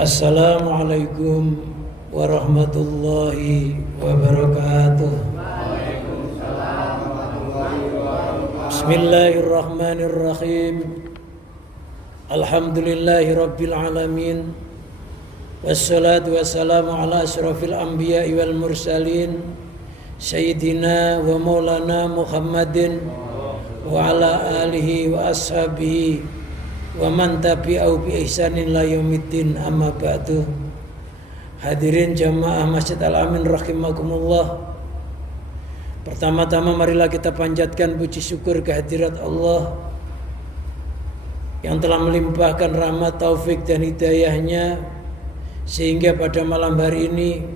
Assalamualaikum warahmatullahi wabarakatuh. Bismillahirrahmanirrahim. Alhamdulillahi rabbil alamin. Wassalatu wassalamu ala asyrafil anbiya'i wal mursalin Sayyidina wa maulana Muhammadin wa ala alihi wa ashabihi wa man tabi'ahu bi ihsanin la yaumiddin, amma ba'du. Hadirin jamaah Masjid Al-Amin rahimakumullah. Pertama-tama marilah kita panjatkan puji syukur kehadirat Allah yang telah melimpahkan rahmat, taufik dan hidayahnya sehingga pada malam hari ini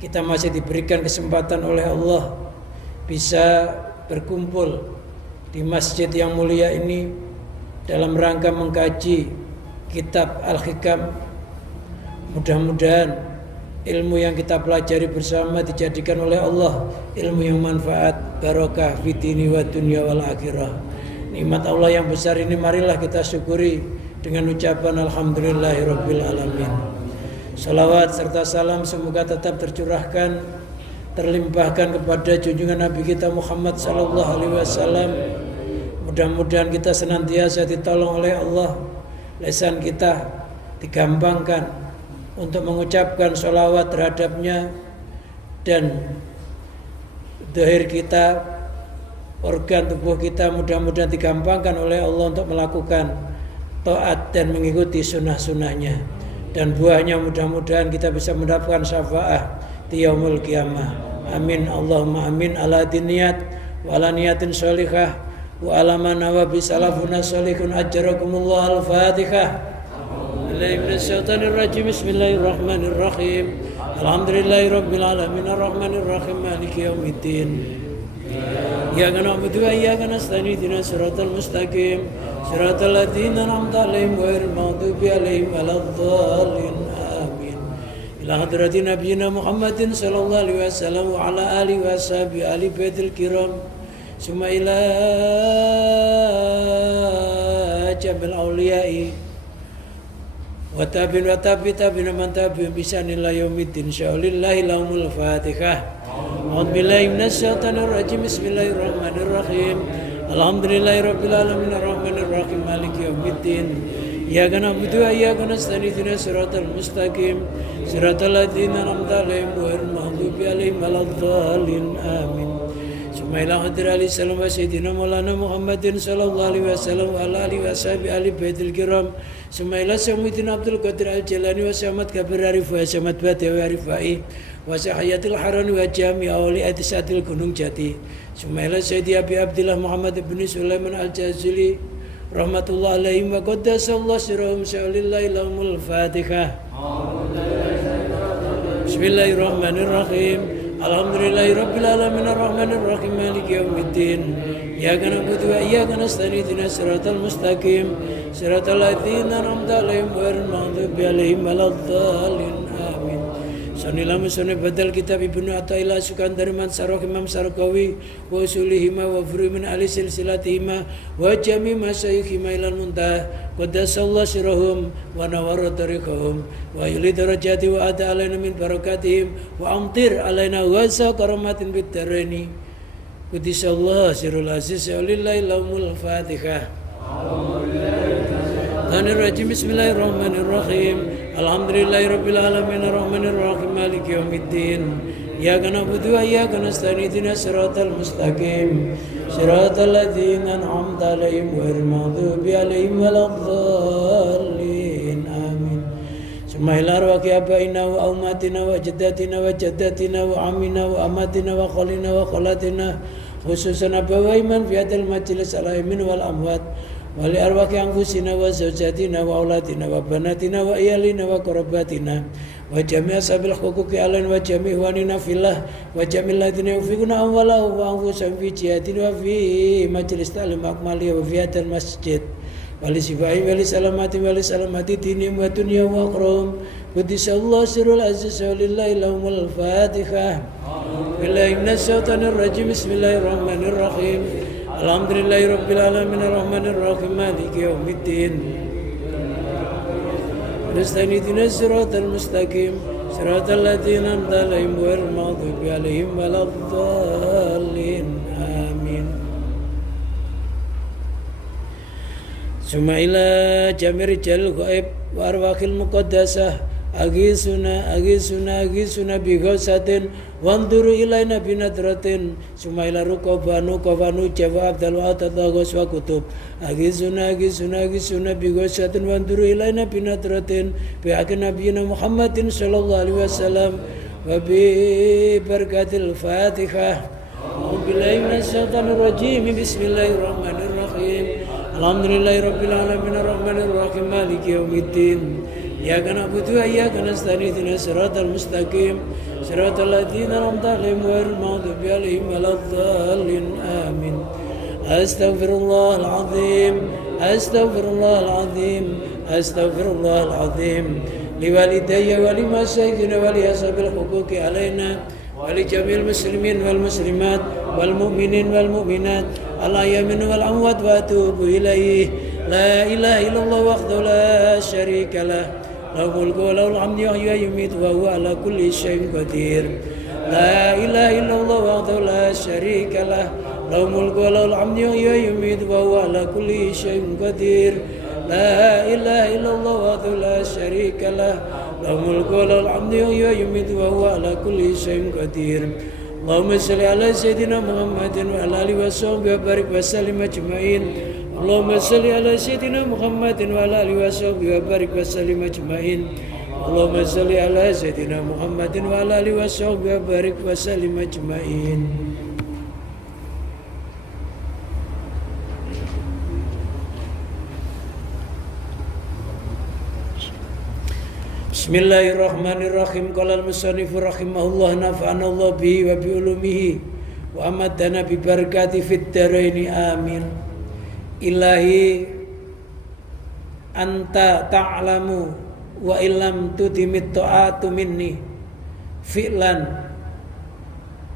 kita masih diberikan kesempatan oleh Allah bisa berkumpul di masjid yang mulia ini dalam rangka mengkaji kitab Al-Hikam. Mudah-mudahan ilmu yang kita pelajari bersama dijadikan oleh Allah ilmu yang manfaat, barokah fi dini wa dunya wal akhirah. Nikmat Allah yang besar ini marilah kita syukuri dengan ucapan alhamdulillahirabbil alamin. Salawat serta salam semoga tetap tercurahkan, terlimpahkan kepada junjungan Nabi kita Muhammad sallallahu alaihi wasallam. Mudah-mudahan kita senantiasa ditolong oleh Allah, lisan kita digampangkan untuk mengucapkan sholawat terhadapnya, dan zahir kita, organ tubuh kita mudah-mudahan digampangkan oleh Allah untuk melakukan taat dan mengikuti sunnah-sunnahnya, dan buahnya mudah-mudahan kita bisa mendapatkan syafaat di yaumul qiyamah. Amin Allahumma amin. Ala diniyat wa ala niyatin sholihah wa alamana wa bisalafuna sholihun ajarakumullah. Al-Fatihah. Bismillahirrahmanirrahim. Alhamdulillahirabbil alamin arrahmanirrahim maliki yaumiddin. Iyyaka na'budu wa iyyaka nasta'in ihdinas siratal mustaqim siratal ladzina an'amta 'alaihim ghairil maghdubi 'alaihim waladdallin. Amin. Ila hadratin nabiyina Muhammadin sallallahu alaihi wasallam wa ala alihi wa sahbihi ali baitil kiram. Summa ila jabil awliyai wa tabi'in wa tabi'in man tabi'in bisanillah yaumiddin. Sya'ulillahi lahumul fatihah. A'udzu billahi minasy syaithanir rajim. Bismillahirrahmanirrahim. Alhamdulillahi rabbil alamin arrahmanir rahim maliki yaumiddin. Iyyaka na'budu wa iyyaka nasta'in ihdinas siratal mustaqim siratal ladzina an'amta 'alaihim ghairil maghdubi 'alaihim waladdallin. Amin. Sumailah hadir ali salam wa sayyidina maulana Muhammadin sallallahu alaihi wasallam wa ala alihi washabi ali baitil kiram. Sumailah Sayyidina Abdul Qadir Al-Jilani wa Syamad Kabir Arif wa Syamad Bati wa Rifai wa Sahayatil Harani wa Jami Awli Atisatil Gunung Jati. Sumailah Sayyidi Abi Abdillah Muhammad ibn Sulaiman Al-Jazuli rahmatullah alaihim wa qaddasallahu sirahum. Sya'ulillahi lahumul fatihah. Bismillahirrahmanirrahim. Alhamdulillahirabbil alamin arrahmanir rahim maliki yaumiddin. Iyyaka na'budu wa iyyaka nasta'in ihdinas siratal mustaqim siratal ladzina an'amta 'alaihim ghairil maghdubi 'alaihim waladdallin. Amin. Sunilah musannif badal kitab Ibnu Athaillah Sukandari Mansarah Imam Sarqawi wa usulihima wa furu min ahli silsilatihima wa jami masyayikhima ilal muntah qaddasallahu sirahum wa nawara tariqahum wa yuli darajati wa ada alaina min barakatihim wa amtir alaina wasa karamatin bid daraini qaddasallahu sirul aziz lillahi lahumul fatihah. Bismillahirrahmanirrahim. Alhamdulillahirabbil alamin arrahmanir rahim maliki yaumiddin. Iyyaka na'budu wa iyyaka nasta'in ihdinas siratal mustaqim siratal ladzina an'amta 'alaihim ghairil maghdubi 'alaihim waladdallin. Amin. Summa ila arwaqi abaina wa ummatina wa jaddatina wa jaddatina wa amina wa amatina wa khalina wa khalatina khususan abawai man fi hadal majlis al-aimin wal amwat wa li arwaqi anfusina wa zawjatina wa aulatina wa banatina wa iyalina wa qarabatina wa jami' ashabil huquqi alaina wa jami' ikhwanina fillah wa jami' alladziina yunfiquna amwalahum wa anfusahum fi jihadin wa fi majlis ta'lim akmali wa fi hadal masjid wa li sifai wa li salamati dinihim wa dunya wa akhirahum. Quddisallahu sirrul aziz wa lillahi lahumul fatihah. Billahi minasy syaithanir rajim. Bismillahirrahmanirrahim. Alhamdulillahirabbil alamin arrahmanir rahim maliki yaumiddin. نستعين الصراط المستقيم صراط الذين أنعمت عليهم غير المغضوب عليهم ولا الضالين آمين. ثم إلى جميع رجال الغائب وأرواح المقدسة أغيثنا بغوثة وانظروا إلينا بنظرة ثم إلى ركبانو جواب دلوات الغوث وكتب أغيثنا بغوثة وانظروا إلينا بنظرة بحق نبينا محمد صلى الله عليه وسلم وببركة الفاتحة. أعوذ بالله من الشيطان الرجيم بسم الله الرحمن الرحيم الحمد لله رب العالمين الرحمن الرحيم مالك يوم الدين إياك نعبد وإياك نستعين اهدنا الصراط المستقيم صراط الذين أنعمت عليهم غير المغضوب عليهم ولا الضالين آمين. أستغفر الله العظيم لوالدي ولمشايخنا ولأصحاب الحقوق علينا ولجميع المسلمين والمسلمات والمؤمنين والمؤمنات الأحياء منهم والأموات وأتوب إليه. لا إله إلا الله وحده لا شريك له له الملك وله الحمد يحيي ويميت وهو على كل شيء قدير. لا إله إلا الله وحده لا شريك له له الملك وله الحمد يحيي ويميت وهو على كل شيء قدير. لا إله إلا الله وحده لا شريك له له الملك وله الحمد يحيي ويميت وهو على كل شيء قدير. اللهم صل على سيدنا محمد وعلى آله وصحبه وبارك وسلم أجمعين. اللهم صل على سيدنا محمد وعلى آله وصحبه وبارك وسلم أجمعين. اللهم صل على سيدنا محمد وعلى آله وصحبه وبارك وسلم أجمعين. Bismillahirrahmanirrahim. Qala al-musannif rahimahullah nafa'ana Allah bihi wa bi ulumihi wa amadana bi barakati fid dharaini amin. Ilahi anta ta'lamu wa illam tudimit ta'atu minni fi'lan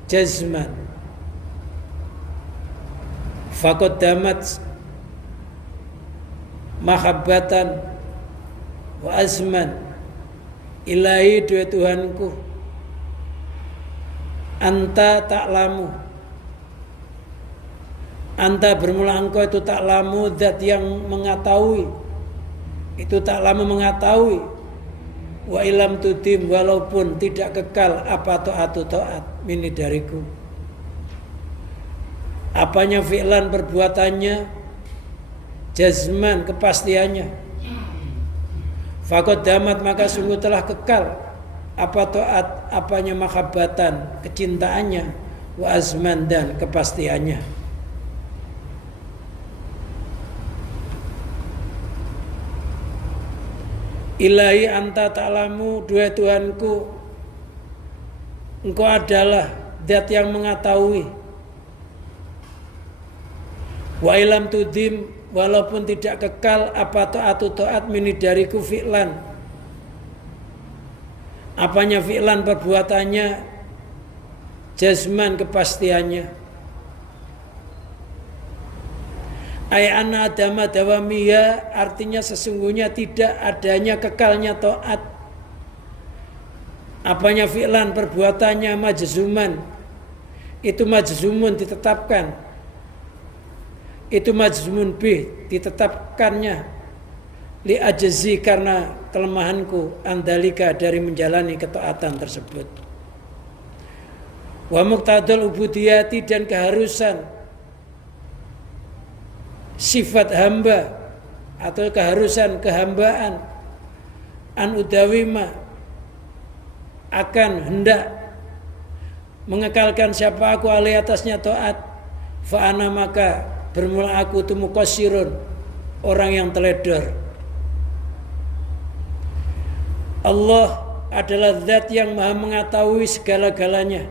jazman faqad damat mahabbatan wa azman. Ilahi dua Tuhanku, anta ta'lamu, anta bermula engkau itu ta'lamu, zat yang mengetahui, itu ta'lamu mengetahui, wa ilam tudim walaupun tidak kekal apa ta'at mini dariku. Apanya fi'lan perbuatannya, jazman kepastiannya. Faqad damat maka sungguh telah kekal apa taat apanya mahabbatan kecintaannya wa azman dan kepastiannya. Ilahi anta ta'lamu, dua Tuhanku, engkau adalah zat yang mengetahui. Wa ilam tudim walaupun tidak kekal apa taat mini dariku fi'lan. Apanya fi'lan perbuatannya, jazman kepastiannya. Ayana adama dawamiya artinya sesungguhnya tidak adanya kekalnya taat. Apanya fi'lan perbuatannya majzuman. Itu majzumun ditetapkan. Itu majzumun bih ditetapkannya li ajzi karena kelemahanku andalika dari menjalani ketaatan tersebut. Wa muqtadal ubudiyati dan keharusan sifat hamba atau keharusan kehambaan an udawima akan hendak mengekalkan siapa aku alai atasnya taat fa ana maka bermula aku itu muqassirun orang yang teledor. Allah adalah zat yang maha mengetahui segala-galanya.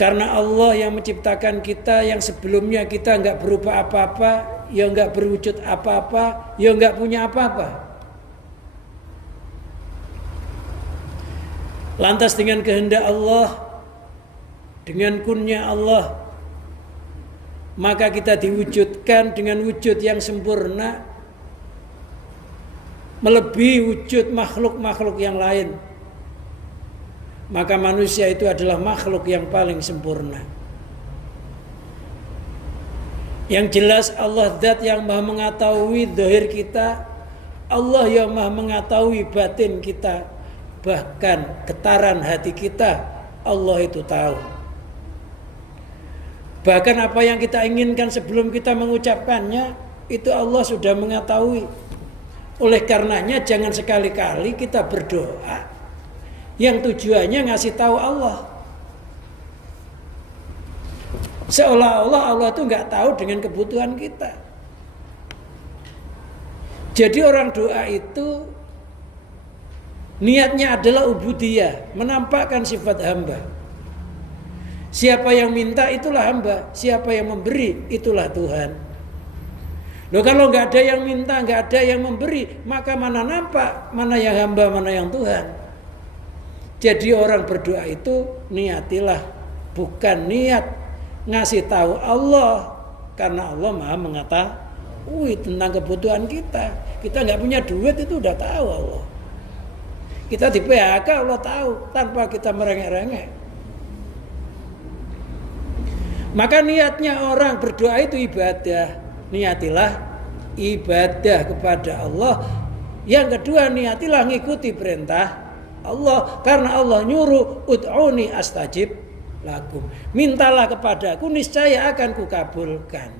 Karena Allah yang menciptakan kita, yang sebelumnya kita enggak berupa apa-apa, ya enggak berwujud apa-apa, ya enggak punya apa-apa. Lantas dengan kehendak Allah, dengan kunnya Allah, maka kita diwujudkan dengan wujud yang sempurna, melebihi wujud makhluk-makhluk yang lain. Maka manusia itu adalah makhluk yang paling sempurna. Yang jelas Allah zat yang maha mengetahui zahir kita, Allah yang maha mengetahui batin kita, bahkan getaran hati kita, Allah itu tahu. Bahkan apa yang kita inginkan sebelum kita mengucapkannya, itu Allah sudah mengetahui. Oleh karenanya jangan sekali-kali kita berdoa yang tujuannya ngasih tahu Allah. Seolah-olah Allah itu nggak tahu dengan kebutuhan kita. Jadi orang doa itu niatnya adalah ubudiyah, menampakkan sifat hamba. Siapa yang minta itulah hamba, siapa yang memberi itulah Tuhan. Loh kalau nggak ada yang minta, nggak ada yang memberi, maka mana nampak mana yang hamba, mana yang Tuhan. Jadi orang berdoa itu niatilah, bukan niat ngasih tahu Allah, karena Allah maha mengetahui tentang kebutuhan kita. Kita nggak punya duit itu udah tahu Allah. Kita di PHK Allah tahu tanpa kita merengek-rengek. Maka niatnya orang berdoa itu ibadah. Niatilah ibadah kepada Allah. Yang kedua niatilah ngikuti perintah Allah, karena Allah nyuruh ud'uni astajib lakum. Mintalah kepadaku niscaya akan kukabulkan.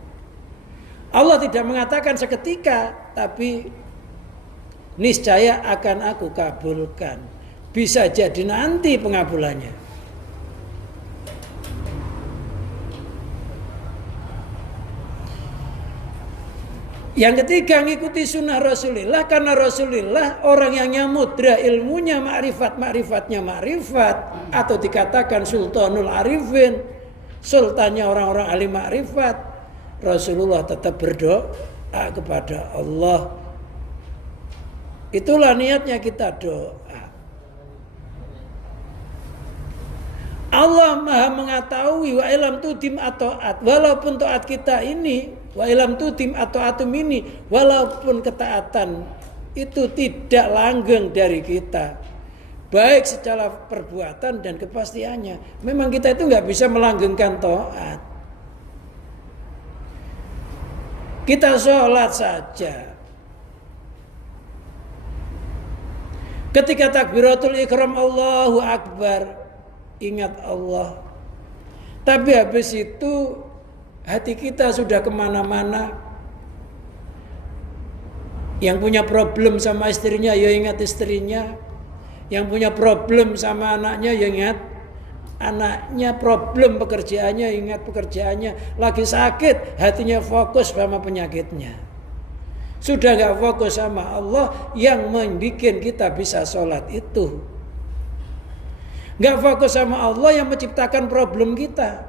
Allah tidak mengatakan seketika, tapi niscaya akan aku kabulkan. Bisa jadi nanti pengabulannya. Yang ketiga ngikuti sunnah Rasulullah, karena Rasulullah orang yang nyamudra ilmunya, ma'rifatnya ma'rifat, atau dikatakan sultanul arifin, sultannya orang-orang ahli ma'rifat. Rasulullah tetap berdoa kepada Allah. Itulah niatnya kita doa. Allah maha mengetahui wa ilam tudim atoat, walaupun taat kita ini, wa ilam tudim atoatum ini, walaupun ketaatan itu tidak langgeng dari kita, baik secara perbuatan dan kepastiannya. Memang kita itu nggak bisa melanggengkan taat. Kita sholat saja, ketika takbiratul ikram Allahu Akbar, ingat Allah. Tapi habis itu hati kita sudah kemana-mana. Yang punya problem sama istrinya ya ingat istrinya. Yang punya problem sama anaknya ya ingat anaknya. Problem pekerjaannya ingat pekerjaannya. Lagi sakit hatinya fokus sama penyakitnya. Sudah gak fokus sama Allah yang membuat kita bisa sholat itu. Gak fokus sama Allah yang menciptakan problem kita.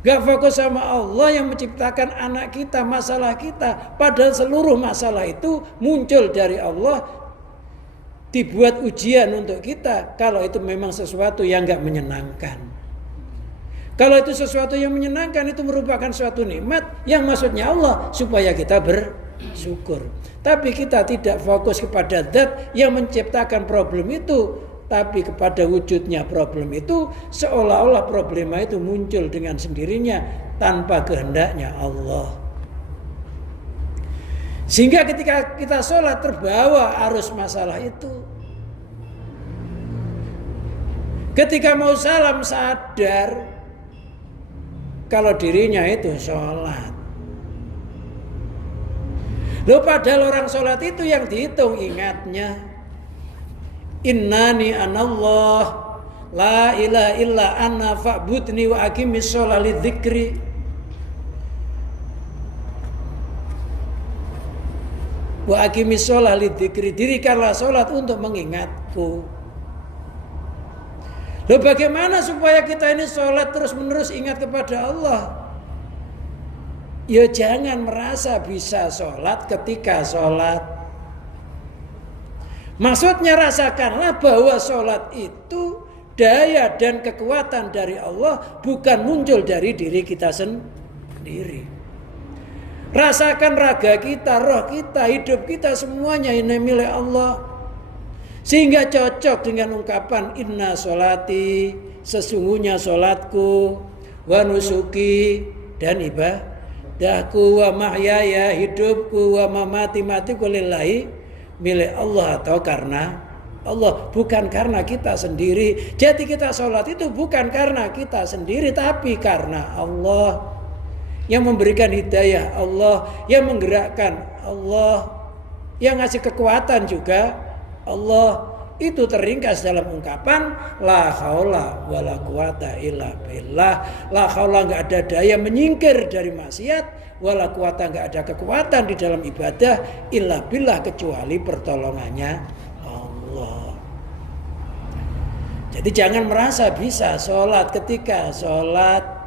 Gak fokus sama Allah yang menciptakan anak kita, masalah kita. Padahal seluruh masalah itu muncul dari Allah, dibuat ujian untuk kita. Kalau itu memang sesuatu yang gak menyenangkan. Kalau itu sesuatu yang menyenangkan, itu merupakan suatu nikmat yang maksudnya Allah supaya kita bersyukur. Tapi kita tidak fokus kepada zat yang menciptakan problem itu, tapi kepada wujudnya problem itu, seolah-olah problema itu muncul dengan sendirinya tanpa kehendaknya Allah. Sehingga ketika kita sholat terbawa arus masalah itu. Ketika mau salam sadar kalau dirinya itu sholat. Loh padahal orang sholat itu yang dihitung ingatnya. Innani anallah la ilaha illa anna fa'budni wa aqimis sholat lidzikri. Wa aqimis sholat lidzikri. Dirikanlah sholat untuk mengingatku. Loh bagaimana supaya kita ini sholat terus menerus ingat kepada Allah? Ya jangan merasa bisa sholat ketika sholat. Maksudnya rasakanlah bahwa sholat itu daya dan kekuatan dari Allah, bukan muncul dari diri kita sendiri. Rasakan raga kita, roh kita, hidup kita, semuanya ini milik Allah. Sehingga cocok dengan ungkapan inna sholati, sesungguhnya sholatku, wa nusuki, dan ibadahku, wa mahyaya, hidupku, wa mamati, matiku lillahi, milik Allah atau karena Allah, bukan karena kita sendiri. Jadi kita sholat itu bukan karena kita sendiri, tapi karena Allah. Yang memberikan hidayah Allah, yang menggerakkan Allah, yang ngasih kekuatan juga Allah. Itu terringkas dalam ungkapan la haula wala quwata illa billah. La haula, enggak ada daya menyingkir dari maksiat, wala quwata, enggak ada kekuatan di dalam ibadah, illa billah, kecuali pertolongannya Allah. Jadi jangan merasa bisa sholat, ketika sholat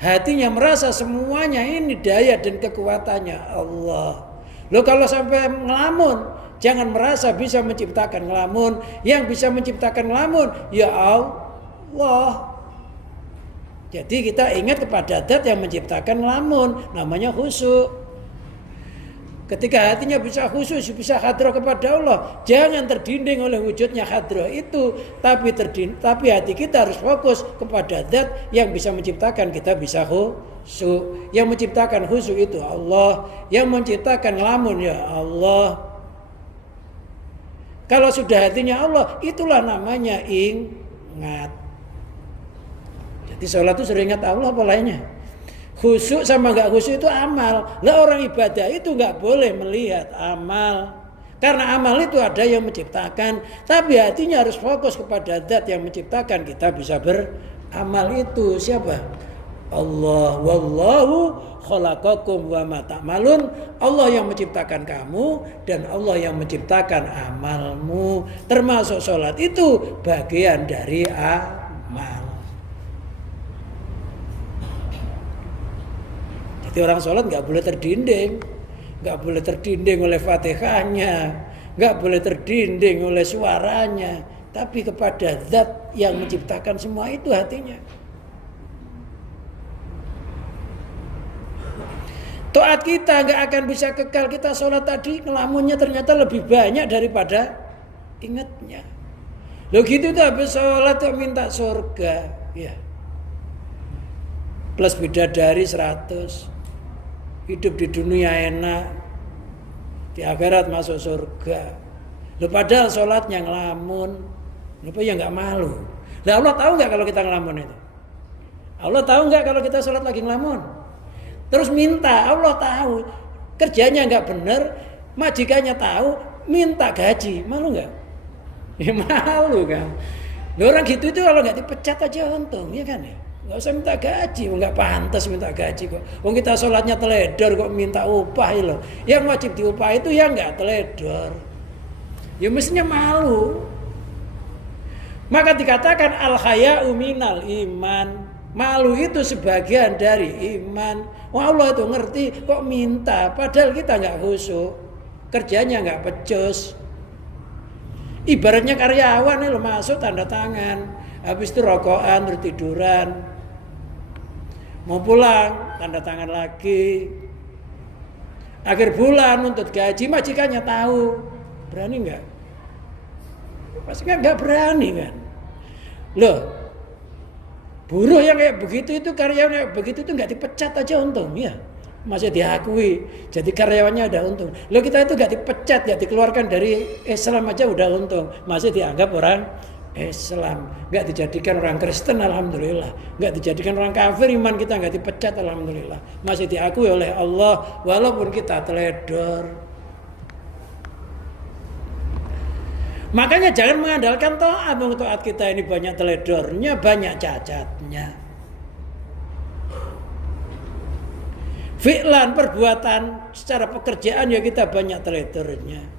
hatinya merasa semuanya ini daya dan kekuatannya Allah. Loh, kalau sampai ngelamun, jangan merasa bisa menciptakan ngelamun. Yang bisa menciptakan ngelamun ya Allah. Jadi kita ingat kepada zat yang menciptakan ngelamun, namanya khusyuk. Ketika hatinya bisa khusyuk, bisa hadroh kepada Allah, jangan terdinding oleh wujudnya hadroh itu, tapi hati kita harus fokus kepada zat yang bisa menciptakan kita bisa khusyuk. Yang menciptakan khusyuk itu Allah, yang menciptakan ngelamun ya Allah. Kalau sudah hatinya Allah, itulah namanya ingat. Jadi sholat itu sering ingat Allah apa lainnya. Khusyuk sama enggak khusyuk itu amal. Lah orang ibadah itu enggak boleh melihat amal. Karena amal itu ada yang menciptakan, tapi hatinya harus fokus kepada zat yang menciptakan kita bisa beramal itu. Siapa? Allah. Wallahu khalaqakum wa ma ta'malun. Allah yang menciptakan kamu dan Allah yang menciptakan amalmu. Termasuk sholat itu bagian dari amal. Jadi orang sholat nggak boleh terdinding, nggak boleh terdinding oleh fatihahnya, nggak boleh terdinding oleh suaranya, tapi kepada zat yang menciptakan semua itu hatinya. Taat kita nggak akan bisa kekal. Kita sholat tadi ngelamunnya ternyata lebih banyak daripada ingatnya. Loh gitu tuh habis sholat tuh minta surga, ya. Plus bidadari 100. Hidup di dunia enak, di akhirat masuk surga. Loh padahal sholatnya ngelamun, lupa ya nggak malu. Lah Allah tahu nggak kalau kita ngelamun itu? Allah tahu nggak kalau kita sholat lagi ngelamun? Terus minta, Allah tahu kerjanya nggak bener, majikannya tahu, minta gaji, malu nggak? Ya malu kan. Loh, orang gitu itu kalau nggak dipecat aja untung, ya kan ya? Nggak usah minta gaji, nggak pantas minta gaji kok. Wong kita sholatnya teledor kok minta upah loh. Yang wajib diupah itu yang nggak teledor. Ya mestinya malu. Maka dikatakan al-haya'u minal iman. Malu itu sebagian dari iman. Wah, Allah itu ngerti kok minta, padahal kita nggak khusyuk, kerjanya nggak pecus. Ibaratnya karyawan loh, masuk tanda tangan, habis itu rokokan terus tiduran. Mau pulang, tanda tangan lagi. Akhir bulan nuntut gaji, majikannya tahu. Berani nggak? Pasti nggak berani kan. Loh, buruh yang kayak begitu itu, karyawan yang begitu itu nggak dipecat aja untung, ya. Masih diakui, jadi karyawannya ada untung. Loh kita itu nggak dipecat, nggak dikeluarkan dari Islam aja udah untung. Masih dianggap orang Islam, nggak dijadikan orang Kristen, alhamdulillah. Nggak dijadikan orang kafir, iman kita nggak dipecat, alhamdulillah. Masih diakui oleh Allah, walaupun kita teledor. Makanya jangan mengandalkan taat. Taat kita ini banyak teledornya, banyak cacatnya. Fi'lan, perbuatan secara pekerjaan ya kita banyak teledornya.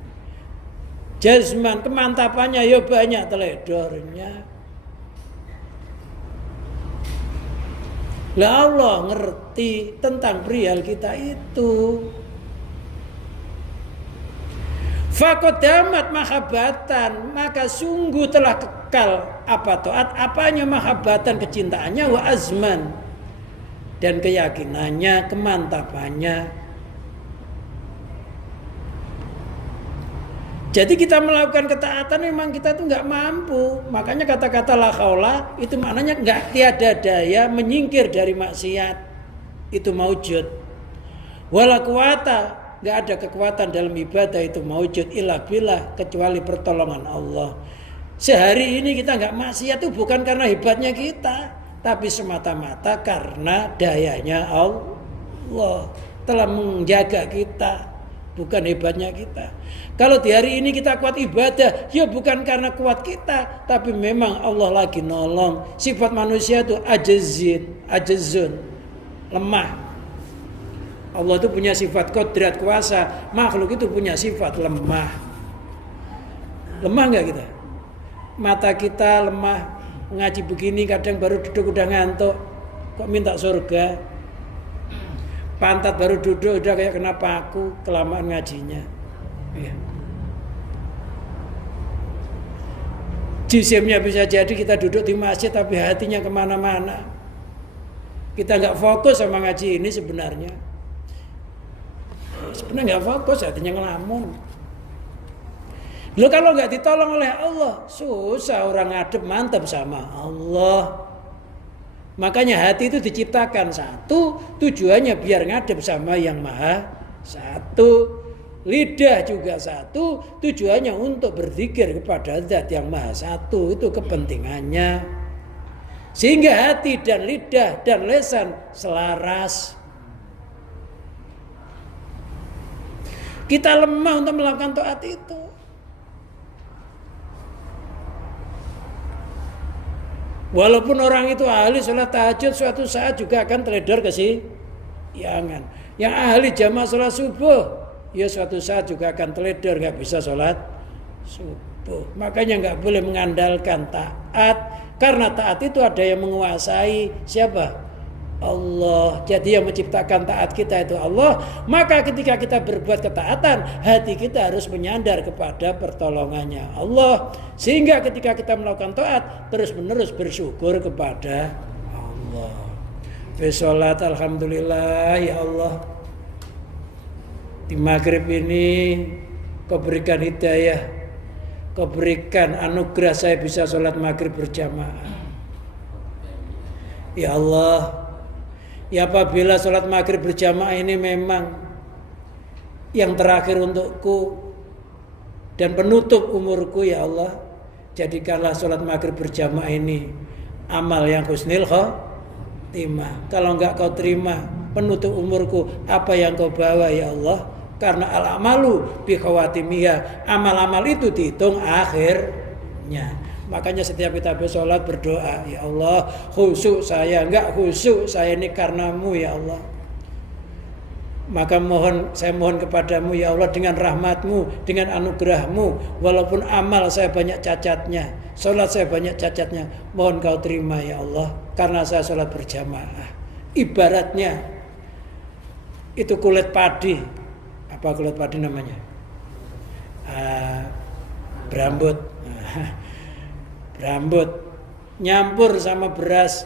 Jazman, kemantapannya ya banyak teledornya. Lah Allah ngerti tentang perihal kita itu. Fakodamat mahabbatan, maka sungguh telah kekal apa taat, apanya mahabbatan kecintaannya, wa azman, dan keyakinannya, kemantapannya. Jadi kita melakukan ketaatan memang kita tuh nggak mampu. Makanya kata-kata la haula itu maknanya nggak tiada daya menyingkir dari maksiat. Itu maujud. Wala quwata, nggak ada kekuatan dalam ibadah itu maujud illa billah, kecuali pertolongan Allah. Sehari ini kita nggak maksiat itu bukan karena hebatnya kita, tapi semata-mata karena dayanya Allah telah menjaga kita, bukan hebatnya kita. Kalau di hari ini kita kuat ibadah, ya bukan karena kuat kita, tapi memang Allah lagi nolong. Sifat manusia itu ajazun, lemah. Allah itu punya sifat kodrat kuasa, makhluk itu punya sifat lemah. Lemah nggak kita? Mata kita lemah, ngaji begini kadang baru duduk udah ngantuk, kok minta surga. Pantat baru duduk udah kayak kena paku, kelamaan ngajinya. Ya. Jisimnya bisa jadi kita duduk di masjid tapi hatinya kemana-mana. Kita nggak fokus sama ngaji ini sebenarnya. Sebenarnya nggak fokus, hatinya ngelamun. Loh kalau nggak ditolong oleh Allah, susah orang ngadep mantap sama Allah. Makanya hati itu diciptakan satu, tujuannya biar ngadep sama yang maha satu. Lidah juga satu, tujuannya untuk berzikir kepada Zat yang maha satu. Itu kepentingannya. Sehingga hati dan lidah dan lisan selaras. Kita lemah untuk melakukan taat itu. Walaupun orang itu ahli sholat tahajud, suatu saat juga akan teledor kesiangan. Yang ahli jamaah sholat subuh, ya suatu saat juga akan teledor, nggak bisa sholat subuh. Makanya nggak boleh mengandalkan taat, karena taat itu ada yang menguasai. Siapa? Allah. Jadi yang menciptakan taat kita itu Allah. Maka ketika kita berbuat ketaatan, hati kita harus menyandar kepada pertolongannya Allah. Sehingga ketika kita melakukan taat, terus menerus bersyukur kepada Allah. Bersolat alhamdulillah ya Allah. Di maghrib ini Kau berikan hidayah, Kau berikan anugerah saya bisa sholat maghrib berjamaah. Ya Allah, ya apabila sholat maghrib berjamaah ini memang yang terakhir untukku dan penutup umurku, ya Allah, jadikanlah sholat maghrib berjamaah ini amal yang husnil khotimah. Kalau enggak Kau terima penutup umurku, apa yang Kau bawa ya Allah? Karena al-amalu bi khawatimiyah, amal-amal itu dihitung akhirnya. Makanya setiap kita bersolat berdoa, ya Allah, khusyuk saya, enggak khusyuk saya ini karenamu ya Allah. Maka saya mohon kepadamu ya Allah, dengan rahmatmu, dengan anugerahmu, walaupun amal saya banyak cacatnya, solat saya banyak cacatnya, mohon Kau terima ya Allah, karena saya solat berjamaah. Ibaratnya itu kulit padi, apa kulit padi namanya? Berambut. Berambut nyampur sama beras,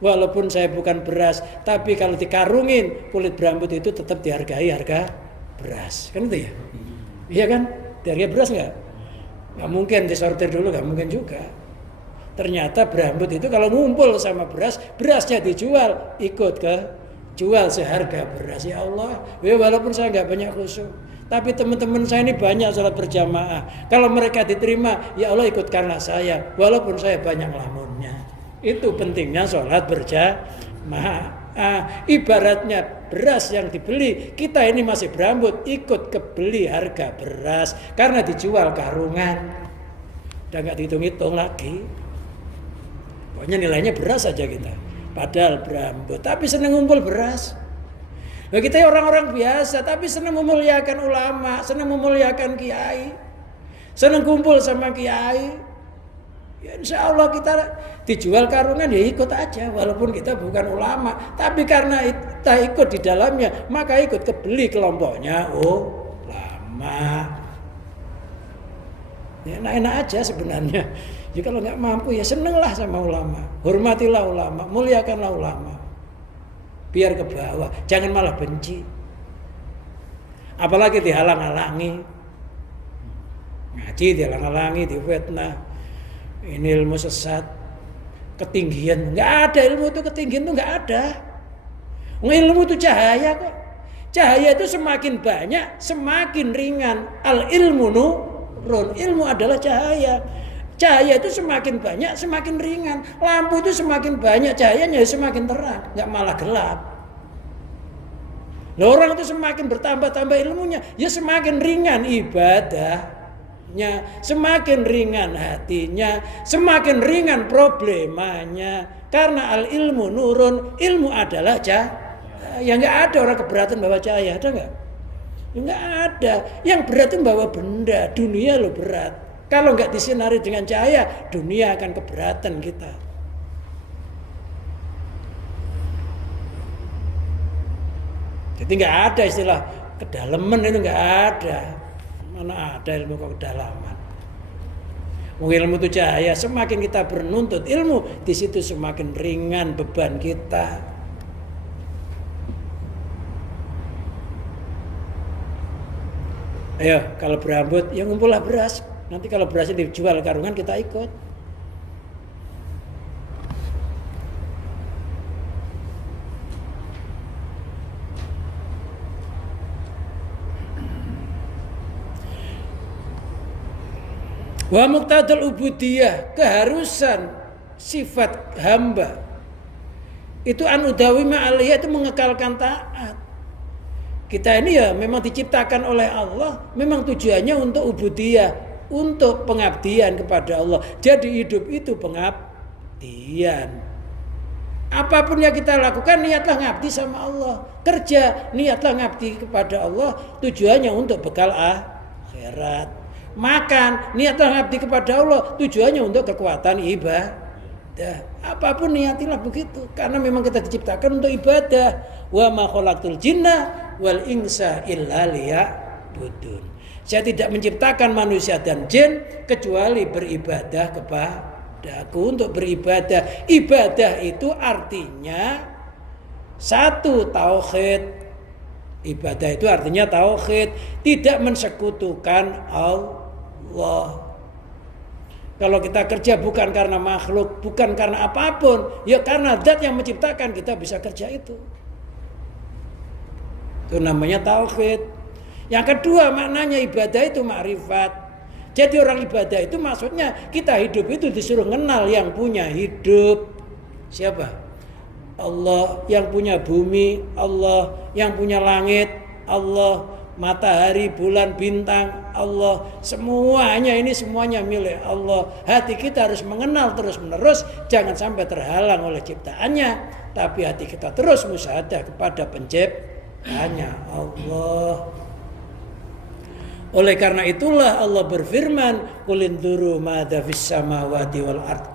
walaupun saya bukan beras, tapi kalau dikarungin kulit berambut itu tetap dihargai harga beras, kan itu ya? Iya kan? Dihargai beras nggak mungkin disortir dulu, nggak mungkin juga. Ternyata berambut itu kalau ngumpul sama beras, berasnya dijual, ikut ke jual seharga beras. Ya Allah, walaupun saya nggak banyak khusyuk, tapi teman-teman saya ini banyak sholat berjamaah. Kalau mereka diterima, ya Allah ikutkanlah saya, walaupun saya banyak lamunnya. Itu pentingnya sholat berjamaah. Ibaratnya beras yang dibeli, kita ini masih berambut, ikut kebeli harga beras, karena dijual karungan. Udah nggak dihitung-hitung lagi. Pokoknya nilainya beras saja kita. Padahal berambut, tapi senang ngumpul beras. Nah, kita orang-orang biasa, tapi senang memuliakan ulama, senang memuliakan kiai, senang kumpul sama kiai. Ya insya Allah kita dijual karungan ya ikut aja, walaupun kita bukan ulama, tapi karena kita ikut di dalamnya, maka ikut kebeli kelompoknya ulama. Ya enak-enak aja sebenarnya. Ya kalau nggak mampu ya senenglah sama ulama, hormatilah ulama, muliakanlah ulama. biar ke bawah, jangan malah benci. Apalagi dihalang-halangi, ngaji dihalang-halangi, difitnah, ini ilmu sesat, ketinggian, nggak ada ilmu itu ketinggian itu nggak ada. Ilmu itu cahaya kok. Cahaya itu semakin banyak, semakin ringan. Al ilmu nurun, ilmu adalah cahaya. Cahaya itu semakin banyak, semakin ringan. Lampu itu semakin banyak, cahayanya semakin terang, nggak malah gelap. Nah, orang itu semakin bertambah-tambah ilmunya, ya semakin ringan ibadahnya, semakin ringan hatinya, semakin ringan problemanya. Karena al ilmu nurun, ilmu adalah cahaya. Ya nggak ada orang keberatan bawa cahaya, ada nggak? Nggak ada. Yang berat itu bawa benda, dunia lo berat. Kalau nggak disinari dengan cahaya, dunia akan keberatan kita. Jadi nggak ada istilah kedalaman, itu nggak ada. Mana ada ilmu kok kedalaman? Ilmu itu cahaya. Semakin kita bernuntut ilmu, di situ semakin ringan beban kita. Ayo, kalau berambut, ya ngumpullah beras. Nanti kalau berasnya dijual karungan, kita ikut. Wa muqtadul ubudiyah, keharusan sifat hamba. Itu anudawima aliyah, itu mengekalkan taat. Kita ini ya memang diciptakan oleh Allah, memang tujuannya untuk ubudiyah, untuk pengabdian kepada Allah. Jadi hidup itu pengabdian. Apapun yang kita lakukan, niatlah ngabdi sama Allah. Kerja, niatlah ngabdi kepada Allah, tujuannya untuk bekal akhirat. Makan, niatlah ngabdi kepada Allah, tujuannya untuk kekuatan ibadah. Apapun niatilah begitu, karena memang kita diciptakan untuk ibadah. Wa ma khalaqtul jinna wal insa illa liya'budun. Saya tidak menciptakan manusia dan jin kecuali beribadah kepadaku, untuk beribadah. Ibadah itu artinya satu, tauhid. Ibadah itu artinya tauhid, tidak mensekutukan Allah. Kalau kita kerja bukan karena makhluk, bukan karena apapun, ya karena zat yang menciptakan kita bisa kerja itu. Itu namanya tauhid. Yang kedua, maknanya ibadah itu makrifat. Jadi orang ibadah itu maksudnya kita hidup itu disuruh kenal yang punya hidup. Siapa? Allah. Yang punya bumi, Allah. Yang punya langit, Allah. Matahari, bulan, bintang, Allah. Semuanya ini semuanya milik Allah. Hati kita harus mengenal terus menerus, jangan sampai terhalang oleh ciptaannya, tapi hati kita terus musyahadah kepada penciptanya, Allah. Oleh karena itulah Allah berfirman, "Qul induru madza fis samawati wal ard."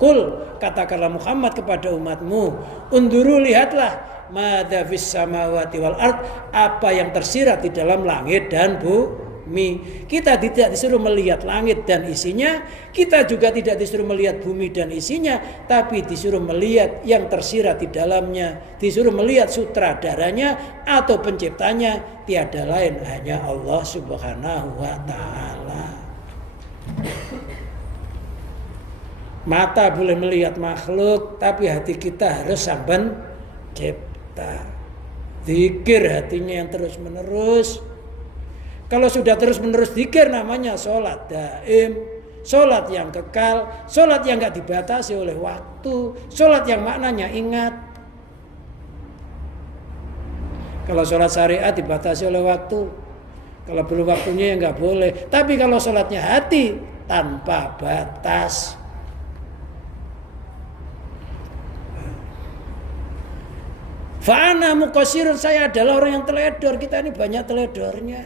Katakanlah Muhammad kepada umatmu, unduru, lihatlah, madza fis samawati wal ard, apa yang tersirat di dalam langit dan bumi. Kita tidak disuruh melihat langit dan isinya, kita juga tidak disuruh melihat bumi dan isinya, tapi disuruh melihat yang tersirat di dalamnya, disuruh melihat sutradaranya atau penciptanya, tiada lain hanya Allah Subhanahu wa taala. Mata boleh melihat makhluk, tapi hati kita harus samben cipta. Zikir hatinya yang terus menerus. Kalau sudah terus menerus zikir, namanya sholat daim, sholat yang kekal, sholat yang gak dibatasi oleh waktu, sholat yang maknanya ingat. Kalau sholat syariat dibatasi oleh waktu, kalau belum waktunya ya gak boleh. Tapi kalau sholatnya hati, tanpa batas. Fa'ana muqassirun, saya adalah orang yang teledor. Kita ini banyak teledornya.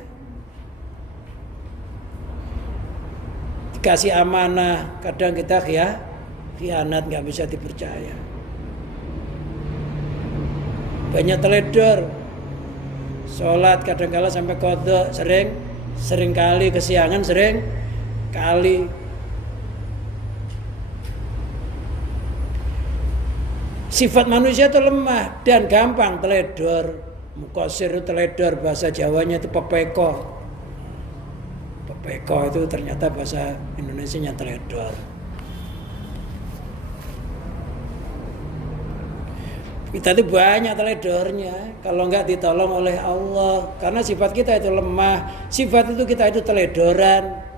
Dikasih amanah, kadang kita khianat, gak bisa dipercaya. Banyak teledor. Sholat kadang-kala sampai qadha, sering kali kesiangan, sering Sifat manusia itu lemah dan gampang teledor. Mukosir itu teledor, bahasa Jawanya itu pepeko. Pepeko itu ternyata bahasa Indonesianya teledor. Kita itu banyak teledornya kalau nggak ditolong oleh Allah, karena sifat kita itu lemah, sifat itu kita itu teledoran.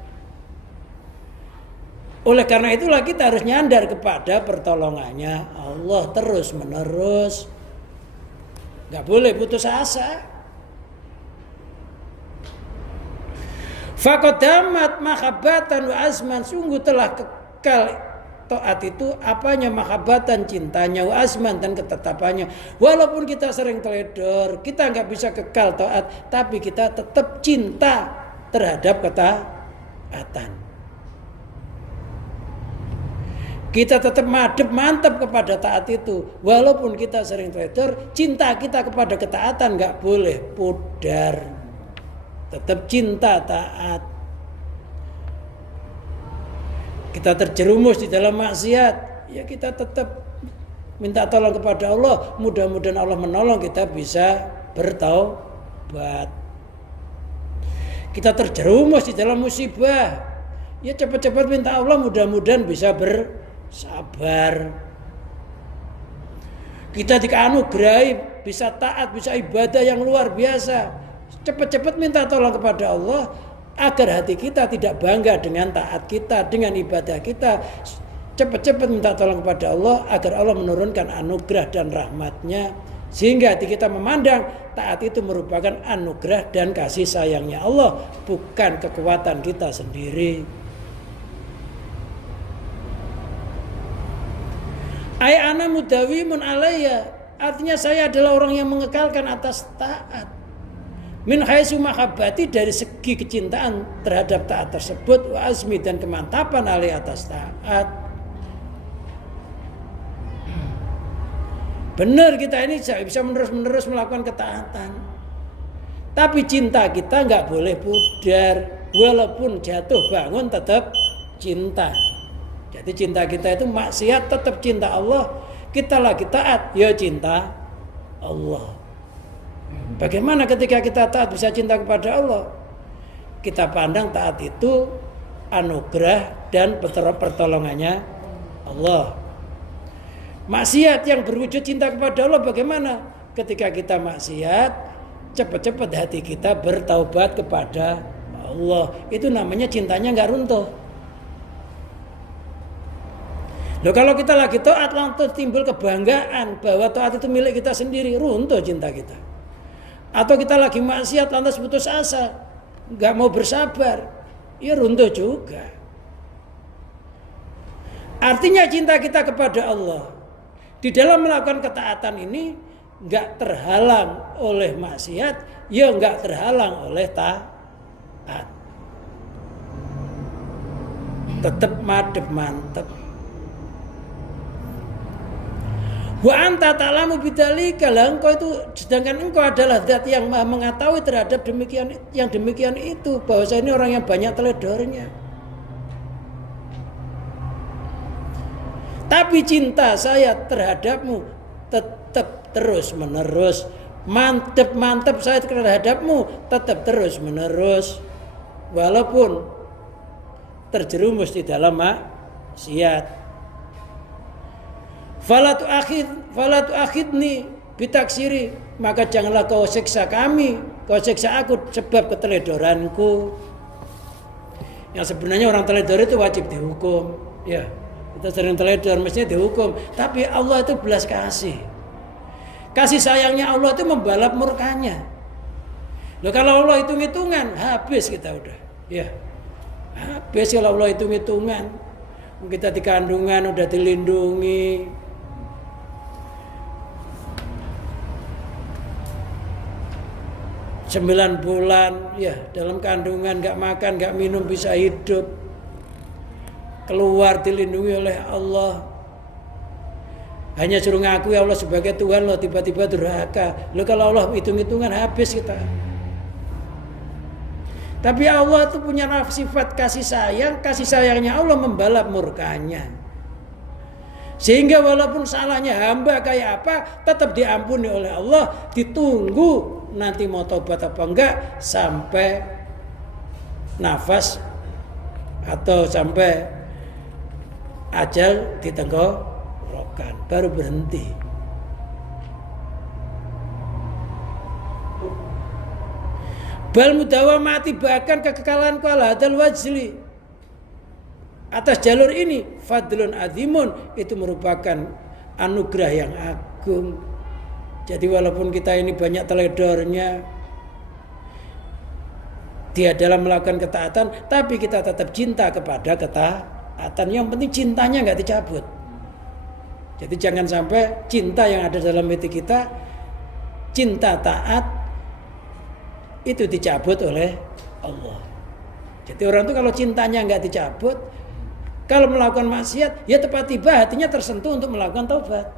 Oleh karena itulah kita harus nyandar kepada pertolongannya Allah terus menerus, nggak boleh putus asa. Faqadamat mahabbatan wa azman, sungguh telah kekal taat itu apanya, mahabbatan, cintanya, wa azman, dan ketetapannya. Walaupun kita sering teledor, kita nggak bisa kekal taat, tapi kita tetap cinta terhadap ketaatan. Kita tetap mantap kepada taat itu. Walaupun kita sering teledor, cinta kita kepada ketaatan nggak boleh pudar. Tetap cinta taat. Kita terjerumus di dalam maksiat, ya kita tetap minta tolong kepada Allah. Mudah-mudahan Allah menolong kita bisa bertaubat. Kita terjerumus di dalam musibah, ya cepat-cepat minta Allah mudah-mudahan bisa bersabar. Kita dikanugerahi bisa taat, bisa ibadah yang luar biasa, cepat-cepat minta tolong kepada Allah agar hati kita tidak bangga dengan taat kita, dengan ibadah kita. Cepat-cepat minta tolong kepada Allah agar Allah menurunkan anugerah dan rahmatnya, sehingga hati kita memandang taat itu merupakan anugerah dan kasih sayangnya Allah, bukan kekuatan kita sendiri. Ai ana mudawimun alayya, artinya saya adalah orang yang mengekalkan atas taat. Min haitsu mahabbati, dari segi kecintaan terhadap taat tersebut, wa azmi, dan kemantapan alih atas taat. Benar, kita ini bisa menerus melakukan ketaatan, tapi cinta kita nggak boleh pudar. Walaupun jatuh bangun tetap cinta. Jadi cinta kita itu maksiat tetap cinta Allah. Kita lagi taat, ya cinta Allah. Bagaimana ketika kita taat bisa cinta kepada Allah? Kita pandang taat itu anugerah dan pertolongannya Allah. Maksiat yang berwujud cinta kepada Allah bagaimana? Ketika kita maksiat, cepat-cepat hati kita bertaubat kepada Allah. Itu namanya cintanya nggak runtuh. Loh, kalau kita lagi taat langsung timbul kebanggaan bahwa taat itu milik kita sendiri, runtuh cinta kita. Atau kita lagi maksiat lantas putus asa, nggak mau bersabar, ya runtuh juga. Artinya cinta kita kepada Allah di dalam melakukan ketaatan ini nggak terhalang oleh maksiat, ya nggak terhalang oleh taat. Tetap madep mantep. Wa anta ta'lamu bidzalika, engkau itu, sedangkan engkau adalah zat yang Maha mengetahui terhadap demikian itu, bahwa saya ini orang yang banyak teledornya. Tapi cinta saya terhadapmu tetap terus menerus, mantep saya terhadapmu tetap terus menerus, walaupun terjerumus di dalam maksiat. Falatu akhidni bitaksiri, maka janganlah kau siksa kami, kau siksa aku sebab keteledoranku. Yang sebenarnya orang teledor itu wajib dihukum, ya. Kita sering teledor mestinya dihukum, tapi Allah itu belas kasih. Kasih sayangnya Allah itu membalap murkanya. Loh, kalau Allah hitung-hitungan habis kita udah, ya. Habis kalau Allah hitung-hitungan. Kita di kandungan udah dilindungi, 9 bulan ya dalam kandungan, nggak makan nggak minum bisa hidup, keluar dilindungi oleh Allah, hanya suruh ngaku ya Allah sebagai Tuhan, lo tiba-tiba durhaka. Lo kalau Allah hitung-hitungan habis kita. Tapi Allah itu punya sifat kasih sayang, kasih sayangnya Allah membalap murkanya. Sehingga walaupun salahnya hamba kayak apa, tetap diampuni oleh Allah. Ditunggu nanti mau tobat apa enggak sampai nafas atau sampai ajal ditenggorokan, baru berhenti. Bal mudawamati, bahkan kekekalan ala hadal wajli, atas jalur ini, fadlun azimun, itu merupakan anugerah yang agung. Jadi walaupun kita ini banyak teledornya dia dalam melakukan ketaatan, tapi kita tetap cinta kepada ketaatan. Yang penting cintanya nggak dicabut. Jadi jangan sampai cinta yang ada dalam hati kita, cinta taat, itu dicabut oleh Allah. Jadi orang itu kalau cintanya nggak dicabut, kalau melakukan maksiat, ya tiba-tiba hatinya tersentuh untuk melakukan taubat.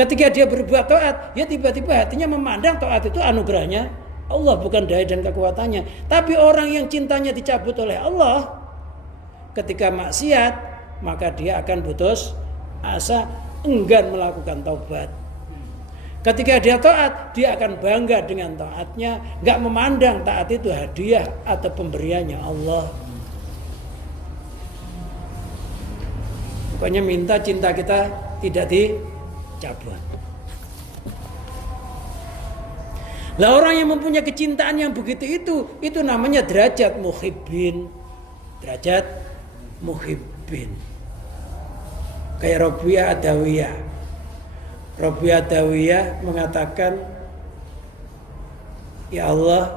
Ketika dia berbuat taat, ya tiba-tiba hatinya memandang taat itu anugerahnya Allah, bukan daya dan kekuatannya. Tapi orang yang cintanya dicabut oleh Allah, ketika maksiat, maka dia akan putus asa, enggan melakukan taubat. Ketika dia taat, dia akan bangga dengan taatnya, nggak memandang taat itu hadiah atau pemberiannya Allah. Pokoknya minta cinta kita tidak dicabut. Lah orang yang mempunyai kecintaan yang begitu itu namanya derajat muhibbin. Derajat muhibbin. Kayak Rabi'ah Adawiyah. Rabi'ah Adawiyah mengatakan, ya Allah,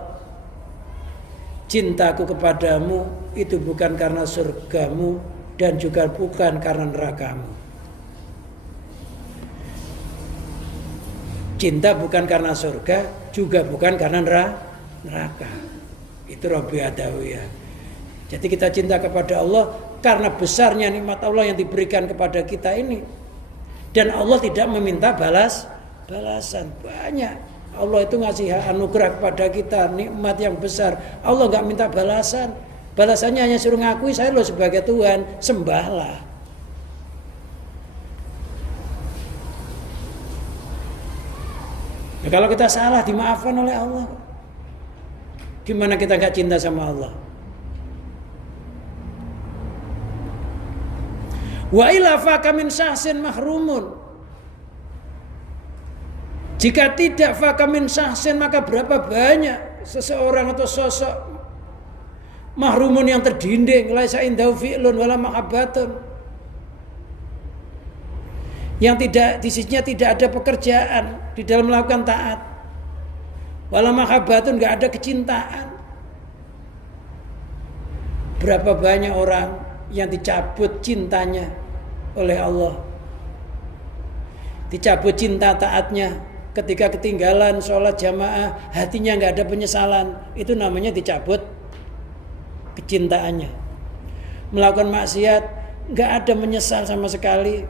cintaku kepadamu itu bukan karena surgamu dan juga bukan karena nerakamu. Cinta bukan karena surga, juga bukan karena neraka. Itu Rabi'ah Adawiyah. Jadi kita cinta kepada Allah karena besarnya nikmat Allah yang diberikan kepada kita ini. Dan Allah tidak meminta balasan. Banyak. Allah itu ngasih anugerah kepada kita, nikmat yang besar. Allah nggak minta balasan. Balasannya hanya suruh ngakui saya loh sebagai Tuhan, sembahlah. Nah, kalau kita salah dimaafkan oleh Allah. Gimana kita nggak cinta sama Allah? Wa ila faka min syahsin mahrumun. Jika tidak faka min syahsin, maka berapa banyak seseorang atau sosok mahrumun yang terdinding, laisa indahu fi'lun wala mahabbatun, yang tidak di sisinya tidak ada pekerjaan di dalam melakukan taat, wala mahabbatun, enggak ada kecintaan. Berapa banyak orang yang dicabut cintanya oleh Allah, dicabut cinta taatnya ketika ketinggalan sholat jamaah, hatinya enggak ada penyesalan, itu namanya dicabut kecintaannya. Melakukan maksiat nggak ada menyesal sama sekali.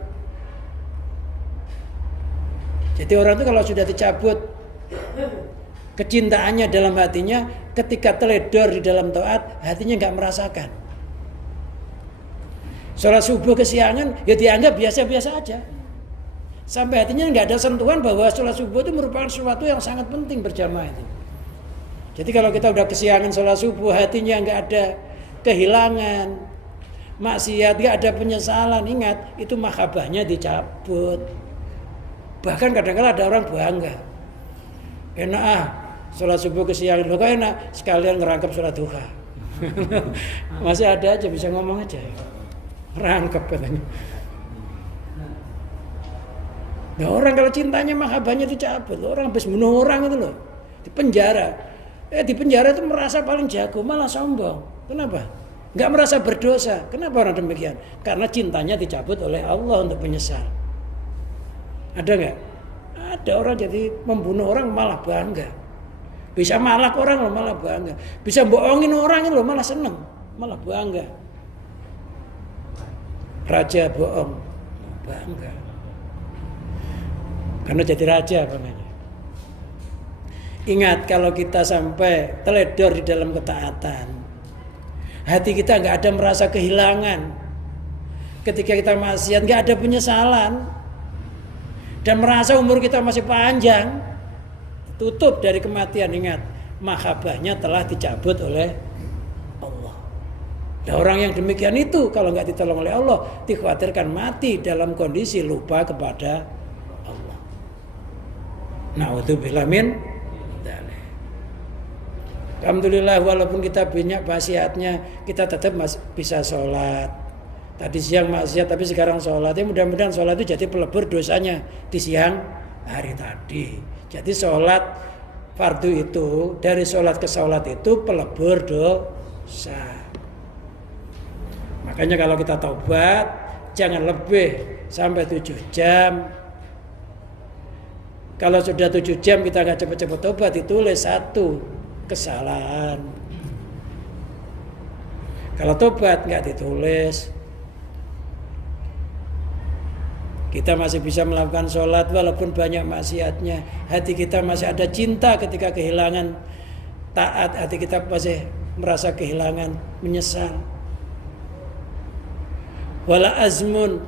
Jadi orang itu kalau sudah dicabut kecintaannya dalam hatinya, ketika teledor di dalam taat, hatinya nggak merasakan. Sholat subuh kesiangan ya dianggap biasa-biasa aja, sampai hatinya nggak ada sentuhan bahwa sholat subuh itu merupakan sesuatu yang sangat penting berjamaah itu. Jadi kalau kita udah kesiangan sholat subuh, hatinya nggak ada kehilangan, maksiat, nggak ada penyesalan, ingat itu mahabbahnya dicabut. Bahkan kadang-kadang ada orang bangga, enak sholat subuh kesiangan, kok enak sekalian ngerangkap sholat duha. Masih ada aja bisa ngomong aja, rangkap katanya. Nah, orang kalau cintanya mahabbahnya dicabut, orang habis bunuh orang itu loh, di penjara. Di penjara itu merasa paling jago, malah sombong. Kenapa? Nggak merasa berdosa. Kenapa orang demikian? Karena cintanya dicabut oleh Allah untuk menyesal. Ada nggak? Ada orang jadi membunuh orang malah bangga. Bisa malak orang loh malah bangga. Bisa bohongin orang loh malah seneng, malah bangga. Raja bohong, bangga. Karena jadi raja banganya. Ingat, kalau kita sampai teledor di dalam ketaatan, hati kita nggak ada merasa kehilangan, ketika kita maksiat nggak ada penyesalan dan merasa umur kita masih panjang, tutup dari kematian. Ingat, mahabbahnya telah dicabut oleh Allah. Nah, orang yang demikian itu kalau nggak ditolong oleh Allah, dikhawatirkan mati dalam kondisi lupa kepada Allah. Na'udzubillah min dzalik. Alhamdulillah, walaupun kita banyak maksiatnya, kita tetap bisa sholat. Tadi siang maksiat tapi sekarang sholat. Mudah-mudahan sholat itu jadi pelebur dosanya di siang hari tadi. Jadi sholat fardu itu, dari sholat ke sholat itu pelebur dosa. Makanya kalau kita taubat, jangan lebih sampai 7 jam. Kalau sudah 7 jam kita nggak cepat-cepat taubat, ditulis 1 kesalahan. Kalau taubat nggak ditulis. Kita masih bisa melakukan sholat walaupun banyak maksiatnya. Hati kita masih ada cinta ketika kehilangan taat. Hati kita masih merasa kehilangan, menyesal. Wala azmun,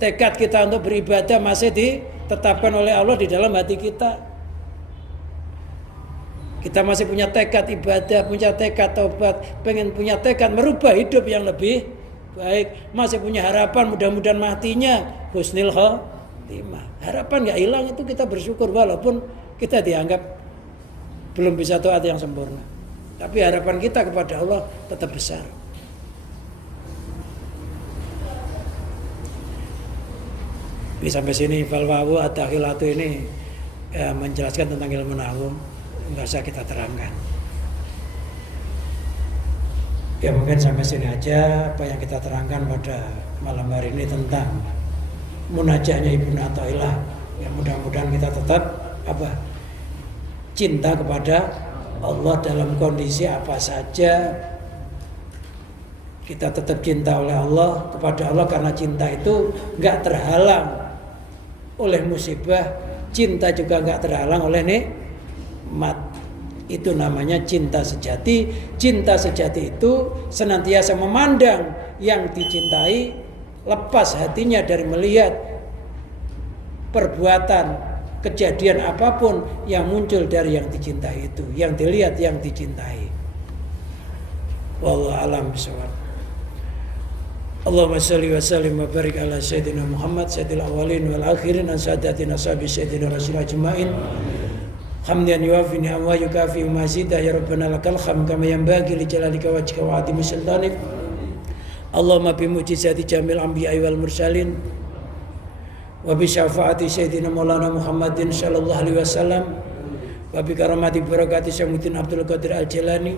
tekad kita untuk beribadah masih ditetapkan oleh Allah di dalam hati kita. Kita masih punya tekad ibadah, punya tekad taubat, pengen punya tekad merubah hidup yang lebih baik, masih punya harapan mudah-mudahan matinya husnul khotimah. Harapan nggak hilang, itu kita bersyukur walaupun kita dianggap belum bisa taat yang sempurna. Tapi harapan kita kepada Allah tetap besar. Sampai sini falwawu at-takhilatu ini menjelaskan tentang ilmu nahwu, nggak usah kita terangkan. Ya mungkin sampai sini aja apa yang kita terangkan pada malam hari ini tentang munajahnya Ibnu Athaillah. Ya mudah-mudahan kita tetap cinta kepada Allah dalam kondisi apa saja. Kita tetap cinta oleh Allah, kepada Allah, karena cinta itu nggak terhalang oleh musibah, cinta juga nggak terhalang oleh nikmat. Itu namanya cinta sejati. Cinta sejati itu senantiasa memandang yang dicintai, lepas hatinya dari melihat perbuatan, kejadian apapun yang muncul dari yang dicintai itu, yang dilihat yang dicintai. Wallahu a'lam bishawab. Allahumma shalli wa sallim wa barik ala sayyidina Muhammad sayyidil awwalin wal akhirin an sadatina sahabi sayyidina rasul ajmain. Hamdan yuafi ni'am wa yukafi mazida ya rabbana lakal hamd kama yanbaghi li jalalika wajhika wa 'azimi sultanik. Allahumma bi mu'jizati jamil anbiya'i wal mursalin wa bi syafaati sayyidina maulana Muhammadin sallallahu alaihi wasallam wa bi karamati barakati Syaikhul Abdul Qadir Al-Jilani,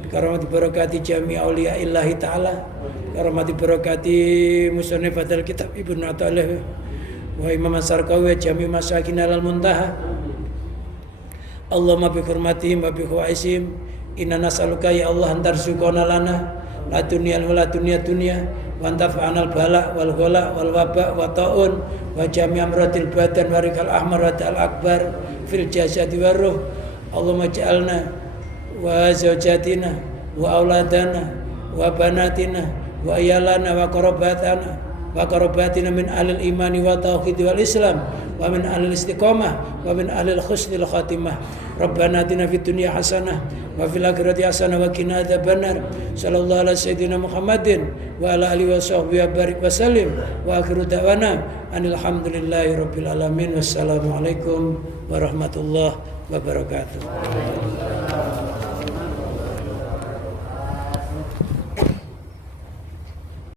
bi karamati barakati jami' auliya'illahi ta'ala, karamati barakati musannif al kitab Ibnu Athaillah wa Imam As-Sarqawi jami' masakin al-muntaha. Allahumma bi hurmatihim wa bi khawaisihim inna nas'aluka ya Allah antar syukona lana la dunya wa la dunya wa antafa'anal bala wal ghala wal waba wa ta'un wa jami' amratil badan wa rikal ahmar wa ta'al akbar fil jasadi wa ruh. Allahumma ja'alna wa zawjatina wa auladana wa banatina wa iyalana wa qarabatina min ahlil imani wa tauhid wal islam wa min ahlil istiqamah wa min ahlil husnil khatimah. Rabbana atina fid dunya hasanah wa fil akhirati hasanah wa qina adzabannar. Sallallahu ala sayyidina Muhammadin wa ala alihi wa sahbihi barik wa sallim wa akhiru da'wana anil hamdulillahi rabbil alamin. Wassalamualaikum warahmatullahi wabarakatuh.